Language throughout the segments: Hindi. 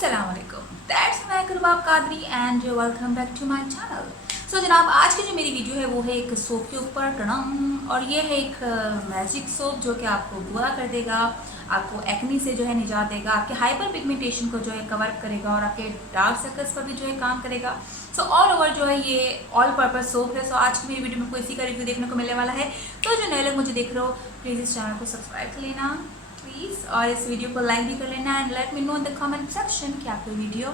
अस्सलामुअलैकुम, दैट्स मैं Kurbab Qadri and welcome back to my channel. So जनाब, आज की जो मेरी वीडियो है वो है एक सोप के ऊपर टड़म, और ये है एक मैजिक सोप जो कि आपको गोरा कर देगा, आपको एक्नी से जो है निजात देगा, आपके हाइपर पिगमेंटेशन को जो है कवर करेगा और आपके डार्क सर्कल्स पर भी जो है काम करेगा। सो ऑल ओवर जो है ये ऑल पर्पज सोप है। सो आज की मेरी वीडियो में कोई इसी का रिव्यू देखने को मिलने वाला है। तो जो नए लोग मुझे देख रहे हो, प्लीज़ इस चैनल को सब्सक्राइब कर लेना प्लीज़, और इस वीडियो को लाइक भी कर लेना and let me know in the comment section कि आपको वीडियो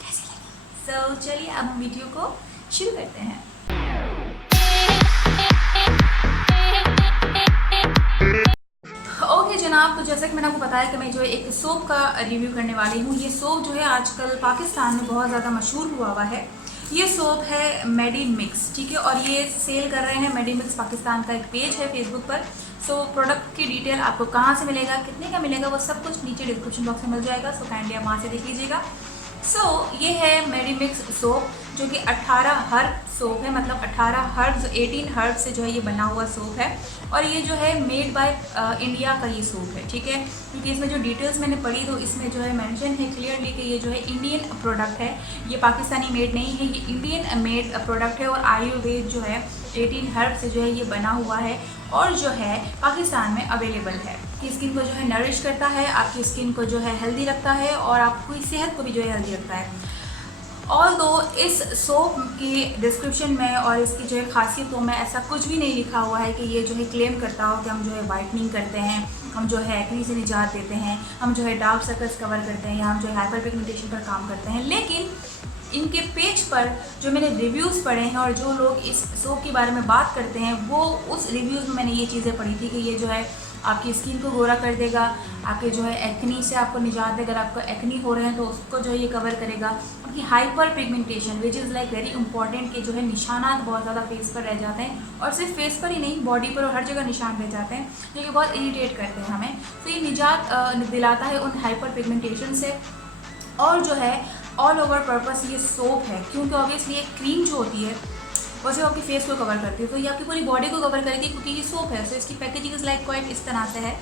कैसी लगी। सो चलिए अब हम वीडियो को शुरू करते हैं। ओके जनाब, तो जैसा कि मैंने आपको बताया कि मैं जो है एक सोप का रिव्यू करने वाली हूँ। ये सोप जो है आजकल पाकिस्तान में बहुत ज़्यादा मशहूर हुआ है। ये सोप है मेडी मिक्स, ठीक है, और ये सेल कर रहे हैं। मेडी मिक्स पाकिस्तान का एक पेज है फेसबुक पर। सो प्रोडक्ट की डिटेल आपको कहाँ से मिलेगा, कितने का मिलेगा, वो सब कुछ नीचे डिस्क्रिप्शन बॉक्स में मिल जाएगा। सो काइंडली आप वहाँ से देख लीजिएगा। ये है मेडी मिक्स सोप जो कि 18 हर्ब सोप है, मतलब 18 हर्ब से जो है ये बना हुआ सोप है। और ये जो है मेड बाय इंडिया का ये सोप है, ठीक है, क्योंकि इसमें जो डिटेल्स मैंने पढ़ी तो इसमें जो है मेंशन है क्लियरली कि ये जो है इंडियन प्रोडक्ट है, ये पाकिस्तानी मेड नहीं है, ये इंडियन मेड प्रोडक्ट है। और आयुर्वेद जो है 18 हर्ब से जो है ये बना हुआ है और जो है पाकिस्तान में अवेलेबल है। कि स्किन को जो है नरिश करता है, आपकी स्किन को जो है हेल्दी रखता है और आपकी सेहत को भी जो है हेल्दी रखता है। और दो इस सोप की डिस्क्रिप्शन में और इसकी जो है खासियतों में ऐसा कुछ भी नहीं लिखा हुआ है कि ये जो है क्लेम करता हो कि हम जो है वाइटनिंग करते हैं, हम जो है एक्नी से निजात देते हैं, हम जो है डार्क सर्कल्स कवर करते हैं, या हम जो है हाइपर पिगमेंटेशन पर काम करते हैं। लेकिन इनके पेज पर जो मैंने रिव्यूज़ पढ़े हैं और जो लोग इस सोप के बारे में बात करते हैं, वो उस रिव्यूज़ में मैंने ये चीज़ें पढ़ी थी कि ये जो है आपकी स्किन को गोरा कर देगा, आपके जो है एक्नी से आपको निजात देगा। अगर आपको एक्नी हो रहे हैं तो उसको जो है ये कवर करेगा। आपकी hyper pigmentation which is like very important के जो है निशानात बहुत ज़्यादा फेस पर रह जाते हैं, और सिर्फ फेस पर ही नहीं, बॉडी पर और हर जगह निशान रह जाते हैं जो कि बहुत इरीटेट करते हैं हमें। तो ये निजात दिलाता है उन हाइपर पिगमेंटेशन से। और जो है ऑल ओवर पर्पस ये सोप है, क्योंकि ऑब्वियसली एक क्रीम जो होती है वो सिर्फ आपकी फेस को कवर करती है, तो ये आपकी पूरी बॉडी को कवर करेगी क्योंकि ये सोप है। सो इसकी पैकेजिंग इज़ लाइक क्वाइट इस तरह से है।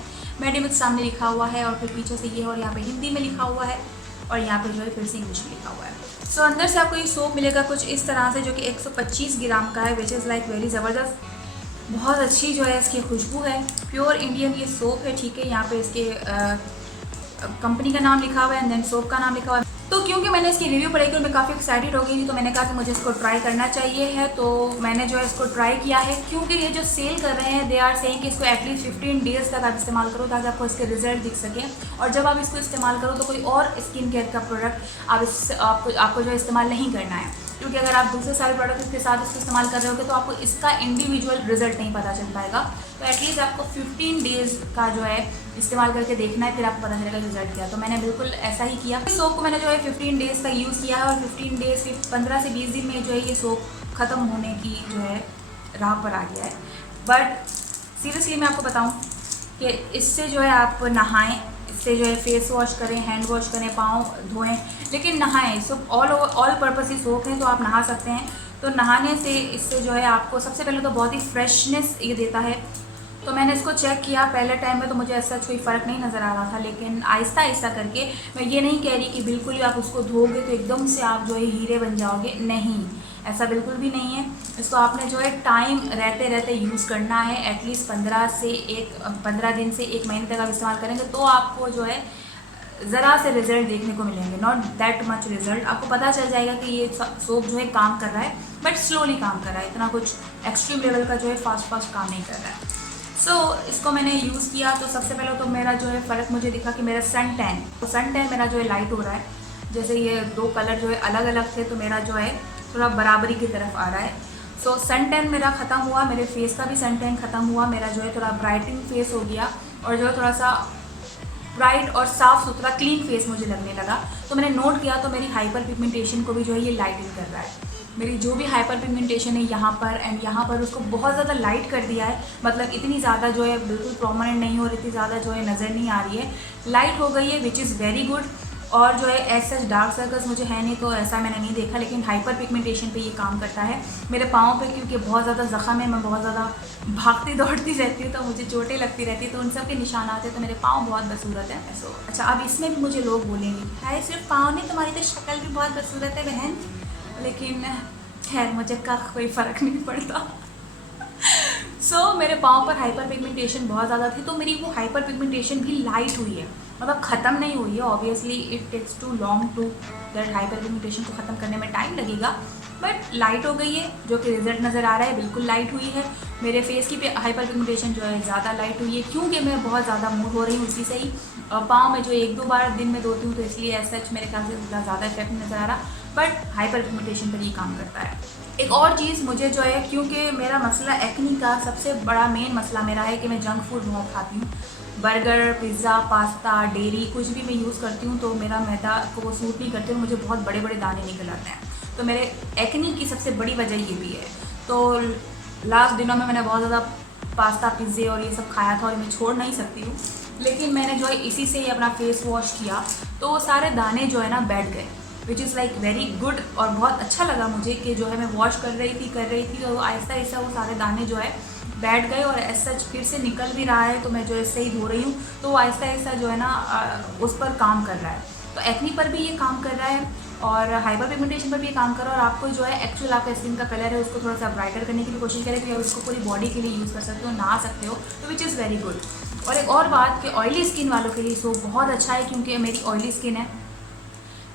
मेडी मिक्स सामने लिखा हुआ है और फिर पीछे से ये, और यहाँ पे हिंदी में लिखा हुआ है और यहाँ पे जो है फिर से इंग्लिश में लिखा हुआ है। सो अंदर से आपको ये सोप मिलेगा कुछ इस तरह से, जो कि 125 ग्राम का है, विच इज़ लाइक वेरी ज़बरदस्त। बहुत अच्छी जो है इसकी खुशबू है, प्योर इंडियन ये सोप है, ठीक है। यहाँ पे इसके कंपनी का नाम लिखा हुआ है एंड देन सोप का नाम लिखा हुआ है। तो क्योंकि मैंने इसकी रिव्यू पढ़ी थी, मैं काफ़ी एक्साइटेड हो गई थी, तो मैंने कहा कि मुझे इसको ट्राई करना चाहिए है। तो मैंने जो है इसको ट्राई किया है, क्योंकि ये जो सेल कर रहे हैं दे आर सेइंग कि इसको एटलीस्ट 15 डेज़ तक आप इस्तेमाल करो ताकि आपको इसके रिजल्ट दिख सकें। और जब आप इसको इस्तेमाल करो तो कोई और स्किन केयर का प्रोडक्ट आपको जो है इस्तेमाल नहीं करना है, क्योंकि अगर आप दूसरे सारे प्रोडक्ट के साथ इसको इस्तेमाल कर रहे होगे तो आपको इसका इंडिविजुअल रिजल्ट नहीं पता चल पाएगा। तो एटलीस्ट आपको 15 डेज़ का जो है इस्तेमाल करके देखना है, फिर आपको पता चलेगा रिजल्ट क्या। तो मैंने बिल्कुल ऐसा ही किया। इस सोप को मैंने जो है 15 डेज़ तक यूज़ किया है, और 15 डेज़ 15 से 20 दिन में जो है ये सोप ख़त्म होने की जो है राह पर आ गया है। बट सीरियसली मैं आपको बताऊँ कि इससे जो है आप नहाएं, इससे जो है फेस वॉश करें, हैंड वॉश करें, पाँव धोएं, लेकिन नहाएं। सोप ऑल पर्पस ही सोप है, तो आप नहा सकते हैं। तो नहाने से इससे जो है आपको सबसे पहले तो बहुत ही फ्रेशनेस ये देता है। तो मैंने इसको चेक किया, पहले टाइम में तो मुझे ऐसा कोई फ़र्क नहीं नज़र आ रहा था, लेकिन आहिस्ता आहिस्ता करके, मैं ये नहीं कह रही कि बिल्कुल ही आप उसको धोगे तो एकदम से आप जो है हीरे बन जाओगे, नहीं, ऐसा बिल्कुल भी नहीं है। इसको आपने जो है टाइम रहते रहते यूज़ करना है। एटलीस्ट 15 दिन से 1 महीने तक आप इस्तेमाल करेंगे तो आपको जो है ज़रा से रिज़ल्ट देखने को मिलेंगे, नॉट दैट मच रिज़ल्ट। आपको पता चल जाएगा कि ये सोप जो है काम कर रहा है, बट स्लोली काम कर रहा है, इतना कुछ एक्सट्रीम लेवल का जो है फास्ट काम नहीं कर रहा है। इसको मैंने यूज़ किया तो सबसे पहले तो मेरा जो है फ़र्क मुझे दिखा कि मेरा सन टैन मेरा जो है लाइट हो रहा है। जैसे ये 2 कलर जो है अलग अलग थे, तो मेरा जो है थोड़ा बराबरी की तरफ आ रहा है। सन टैन मेरा ख़त्म हुआ, मेरे फेस का भी सन टैन ख़त्म हुआ, मेरा जो है थोड़ा ब्राइटनिंग फेस हो गया, और जो है थोड़ा सा ब्राइट और साफ़ सुथरा क्लीन फेस मुझे लगने लगा। तो मैंने नोट किया तो मेरी हाइपर पिगमेंटेशन को भी जो है ये लाइटन कर रहा है। मेरी जो भी हाइपर पिगमेंटेशन है यहाँ पर एंड यहाँ पर, उसको बहुत ज़्यादा लाइट कर दिया है। मतलब इतनी ज़्यादा जो है बिल्कुल प्रोमिनेंट नहीं हो रही, इतनी ज़्यादा जो है नज़र नहीं आ रही है, लाइट हो गई है, विच इज़ वेरी गुड। और जो है ऐसा डार्क सर्कल्स मुझे है नहीं, तो ऐसा मैंने नहीं देखा, लेकिन हाइपर पिगमेंटेशन पे ये काम करता है मेरे पाँव पे, क्योंकि बहुत ज़्यादा ज़ख़म है, मैं बहुत ज़्यादा भागती दौड़ती रहती हूँ तो मुझे चोटें लगती रहती है, तो उन सब के निशान आते हैं, तो मेरे पाँव बहुत बदसूरत है। सो अच्छा, अब इसमें भी मुझे लोग बोलेंगे है सिर्फ पाँव नहीं, तुम्हारी तो शक्ल भी बहुत बदसूरत है बहन, लेकिन खैर मुझे का कोई फ़र्क नहीं पड़ता। मेरे पाँव पर हाइपर पिगमेंटेशन बहुत ज़्यादा थी, तो मेरी वो हाइपर पिगमेंटेशन भी लाइट हुई है, मतलब ख़त्म नहीं हुई है। Obviously it takes too long to that hyperpigmentation को ख़त्म करने में टाइम लगेगा, बट लाइट हो गई है, जो कि रिजल्ट नज़र आ रहा है, बिल्कुल लाइट हुई है। मेरे फेस की हाइपर पिगमेंटेशन जो है ज़्यादा लाइट हुई है, क्योंकि मैं बहुत ज़्यादा मूव हो रही हूँ उसी से ही। पाँव में जो 1-2 बार दिन में धोती हूँ, तो इसलिए एज सच मेरे ख्याल से ज़्यादा इफेक्ट नज़र आ रहा, बट हाइपर पिगमेंटेशन पर ही काम करता है। एक और चीज़ मुझे जो है, क्योंकि मेरा मसला एक्नी का सबसे बड़ा मेन मसला मेरा है कि मैं जंक फूड बहुत खाती हूँ, बर्गर, पिज़्ज़ा, पास्ता, डेयरी कुछ भी मैं यूज़ करती हूँ तो मेरा मैदा को वो सूट नहीं करते, मुझे बहुत बड़े बड़े दाने निकल आते हैं, तो मेरे एक्नी की सबसे बड़ी वजह ये भी है। तो लास्ट दिनों में मैंने बहुत ज़्यादा पास्ता, पिज़्ज़े और ये सब खाया था, और मैं छोड़ नहीं सकती हूँ, लेकिन मैंने जो है इसी से ही अपना फेस वॉश किया, तो वो सारे दाने जो है ना बैठ गए, which is like very good, और बहुत अच्छा लगा मुझे कि जो है मैं वॉश कर रही थी तो आहिस्ता आहिस्ता वो सारे दाने जो है बैठ गए, और ऐसा फिर से निकल भी रहा है, तो मैं जो है इससे ही धो रही हूँ, तो वो आहिस्ता आहिस्ता जो है ना उस पर काम कर रहा है। तो एक्नी पर भी ये काम कर रहा है, और हाइपर पिगमेंटेशन पर भी ये काम कर रहा है, और आपको जो है एक्चुअल आपका स्किन का कलर है उसको थोड़ा सा ब्राइटर करने की भी कोशिश करें, कि उसको पूरी बॉडी के लिए यूज़ कर सकते हो, नहा सकते हो, तो विच इज़ वेरी गुड। और एक और बात कि ऑयली स्किन वालों के लिए सोप बहुत अच्छा है, क्योंकि मेरी ऑयली स्किन है,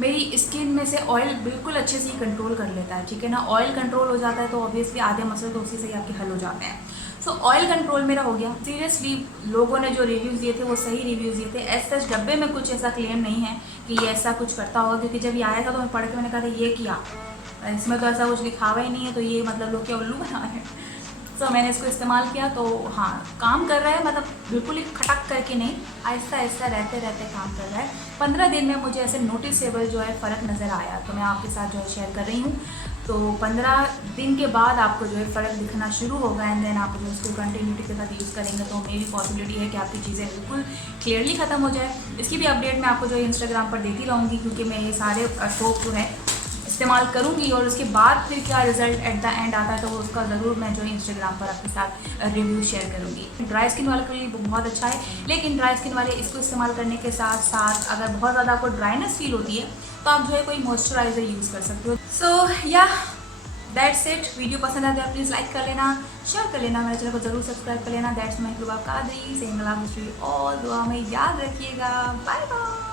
मेरी स्किन में से ऑयल बिल्कुल अच्छे से ही कंट्रोल कर लेता है, ठीक है ना। ऑयल कंट्रोल हो जाता है तो ऑब्वियसली आधे मसले तो उसी से ही आपके हल हो जाते हैं। सो ऑयल कंट्रोल मेरा हो गया। सीरियसली लोगों ने जो रिव्यूज़ दिए थे वो सही रिव्यूज़ दिए थे, एज सच डब्बे में कुछ ऐसा क्लेम नहीं है कि ये ऐसा कुछ करता होगा, क्योंकि जब ये आया था तो मैं पढ़ के मैंने कहा था ये क्या, इसमें तो ऐसा कुछ लिखा हुआ ही नहीं है, तो ये मतलब लोग क्या उल्लू बना रहे हैं। तो मैंने इसको इस्तेमाल किया, तो हाँ काम कर रहा है, मतलब बिल्कुल ही खटक करके नहीं, आहिस्ता आहिस्ता रहते रहते काम कर रहा है। 15 दिन में मुझे ऐसे नोटिसेबल जो है फ़र्क नज़र आया, तो मैं आपके साथ जो है शेयर कर रही हूँ। तो 15 दिन के बाद आपको जो है फ़र्क दिखना शुरू होगा, एंड देन आप जो इसको कंटिन्यूटी के साथ यूज़ करेंगे तो मेरी पॉसिबिलिटी है कि आपकी चीज़ें बिल्कुल क्लियरली ख़त्म हो जाए। इसकी भी अपडेट मैं आपको जो है इंस्टाग्राम पर देती रहूँगी, क्योंकि मैं ये सारे सोप जो है इस्तेमाल करूँगी, और उसके बाद फिर क्या रिजल्ट एट द एंड आता है तो उसका ज़रूर मैं जो है इंस्टाग्राम पर आपके साथ रिव्यू शेयर करूँगी। ड्राई स्किन वालों के लिए बहुत अच्छा है, लेकिन ड्राई स्किन वाले इसको इस्तेमाल करने के साथ साथ अगर बहुत ज़्यादा आपको ड्राइनेस फील होती है तो आप जो है कोई मॉइस्चराइज़र यूज़ कर सकते हो। सो या दैट्स इट। वीडियो पसंद आए तो प्लीज़ लाइक कर लेना, शेयर कर लेना, मेरे चैनल को ज़रूर सब्सक्राइब कर लेना। दैट्स माई लुबा कादरी सेइंग और दुआ में याद रखिएगा। Bye bye.